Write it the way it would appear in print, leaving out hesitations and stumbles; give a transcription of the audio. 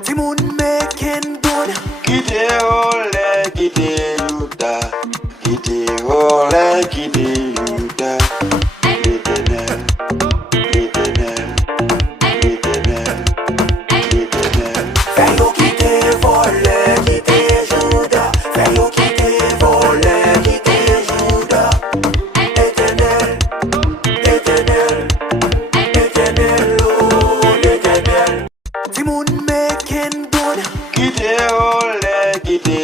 Ti moun meken don. Kite ole, kite yuta. Kite ole, kite yuta. L'Éternel, l'Éternel, l'Éternel, l'Éternel. Fè yo kite vole, kite Juda. Fè yo kite vole, kite Juda. Éternel, Éternel, Éternel, oh l'Éternel. Ti moun meken don. Kite ole, kite